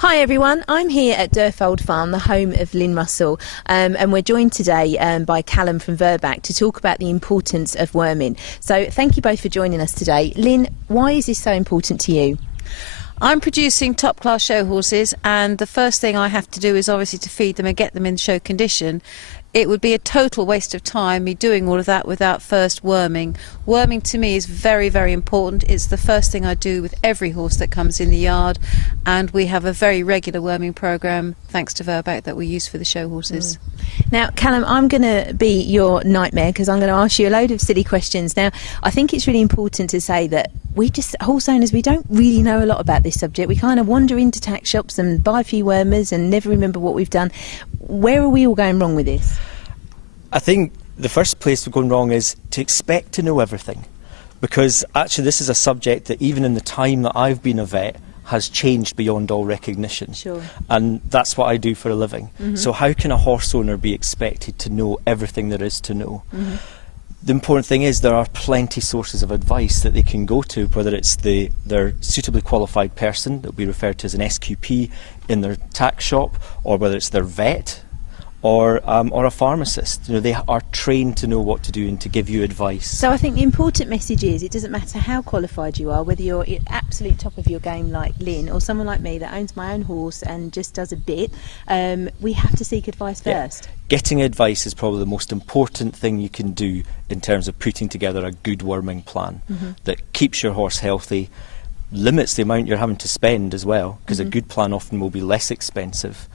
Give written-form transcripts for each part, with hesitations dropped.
Hi everyone, I'm here at Durfold Farm, the home of Lynn Russell, and we're joined today by Callum from Virbac to talk about the importance of worming. So thank you both for joining us today. Lynn, why is this so important to you? I'm producing top class show horses, and the first thing I have to do is obviously to feed them and get them in show condition. It would be a total waste of time me doing all of that without first worming. Worming to me is very, very important. It's the first thing I do with every horse that comes in the yard, and we have a very regular worming programme thanks to Virbac that we use for the show horses. Now, Callum, I'm going to be your nightmare because I'm going to ask you a load of silly questions. Now, I think it's really important to say that horse owners, we don't really know a lot about this subject. We kind of wander into tack shops and buy a few wormers and never remember what we've done. Where are we all going wrong with this? I think the first place we're going wrong is to expect to know everything, because actually this is a subject that even in the time that I've been a vet has changed beyond all recognition. Sure. And that's what I do for a living. So how can a horse owner be expected to know everything there is to know? The important thing is there are plenty sources of advice that they can go to, whether it's their suitably qualified person that we refer to as an SQP in their tack shop, or whether it's their vet or a pharmacist. You know, they are trained to know what to do and to give you advice. So I think the important message is it doesn't matter how qualified you are, whether you're at absolute top of your game like Lynn or someone like me that owns my own horse and just does a bit, we have to seek advice first. Getting advice is probably the most important thing you can do in terms of putting together a good worming plan that keeps your horse healthy, limits the amount you're having to spend as well, because a good plan often will be less expensive,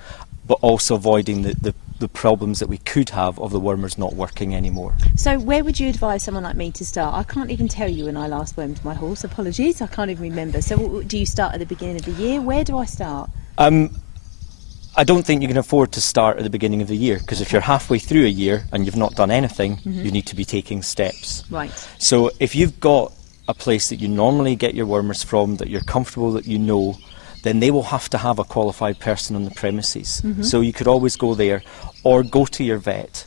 but also avoiding the problems that we could have of the wormers not working anymore. So where would you advise someone like me to start? I can't even tell you when I last wormed my horse. Apologies, I can't even remember. So do you start at the beginning of the year? Where do I start? I don't think you can afford to start at the beginning of the year, because if you're halfway through a year and you've not done anything, you need to be taking steps. Right. So if you've got a place that you normally get your wormers from, that you're comfortable, that you know, then they will have to have a qualified person on the premises. So you could always go there or go to your vet,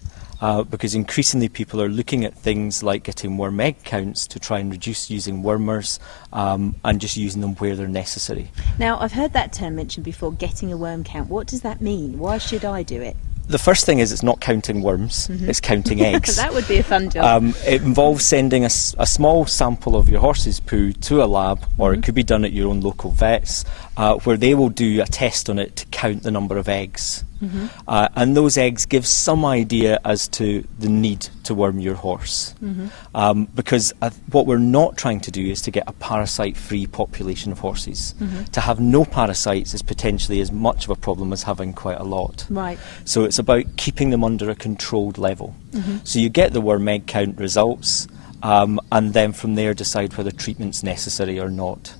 because increasingly people are looking at things like getting worm egg counts to try and reduce using wormers, and just using them where they're necessary. Now, I've heard that term mentioned before, getting a worm count. What does that mean? Why should I do it? The first thing is it's not counting worms, it's counting eggs. That would be a fun job. It involves sending a small sample of your horse's poo to a lab, or it could be done at your own local vets, where they will do a test on it to count the number of eggs. And those eggs give some idea as to the need to worm your horse. Because what we're not trying to do is to get a parasite-free population of horses. To have no parasites is potentially as much of a problem as having quite a lot. Right. So it's about keeping them under a controlled level. So you get the worm egg count results, and then from there decide whether treatment's necessary or not.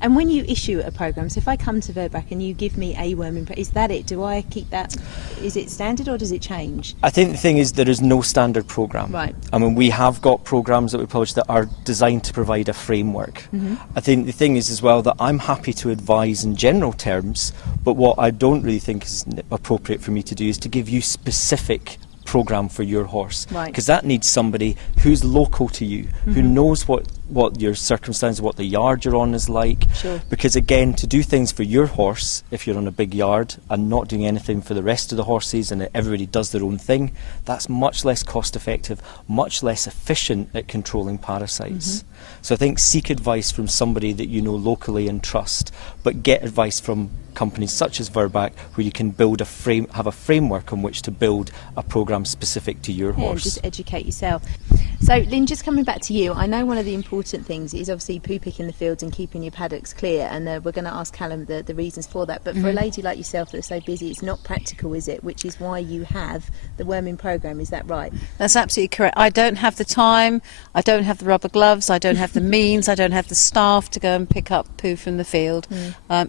And when you issue a programme, so if I come to Virbac and you give me a worming, is that it? Do I keep that? Is it standard or does it change? I think the thing is there is no standard programme. Right. I mean, we have got programmes that we publish that are designed to provide a framework. I think the thing is as well that I'm happy to advise in general terms, but what I don't really think is appropriate for me to do is to give you specific programme for your horse, because that needs somebody who's local to you, who knows what your circumstances, what the yard you're on is like. Because again, to do things for your horse, if you're on a big yard and not doing anything for the rest of the horses and everybody does their own thing, that's much less cost effective, much less efficient at controlling parasites. So I think seek advice from somebody that you know locally and trust, but get advice from companies such as Virbac, where you can have a framework on which to build a programme specific to your horse. And just educate yourself. So Lynn, just coming back to you, I know one of the important things is obviously poo picking the fields and keeping your paddocks clear, and we're going to ask Callum the reasons for that, but for a lady like yourself that's so busy, it's not practical, is it? Which is why you have the worming programme, is that right? That's absolutely correct. I don't have the time, I don't have the rubber gloves, I don't have the means, I don't have the staff to go and pick up poo from the field.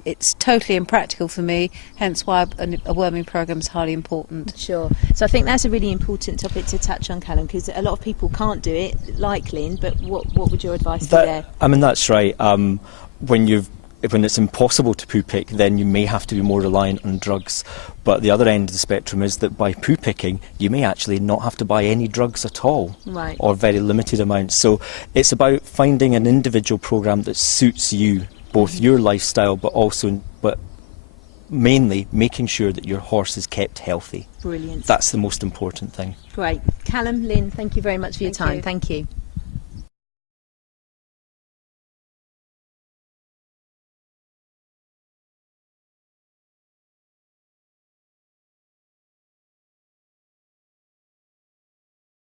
It's totally impractical for me, hence why a worming programme is highly important. Sure. So I think that's a really important topic to touch on, Callum, because a lot of people can't do it, like Lynn, but what would your advice be there? I mean, that's right. When it's impossible to poo pick, then you may have to be more reliant on drugs. But the other end of the spectrum is that by poo picking, you may actually not have to buy any drugs at all, or very limited amounts. So it's about finding an individual programme that suits you, both your lifestyle, but mainly making sure that your horse is kept healthy. Brilliant. That's the most important thing. Great. Callum, Lynn, thank you very much for your time. Thank you.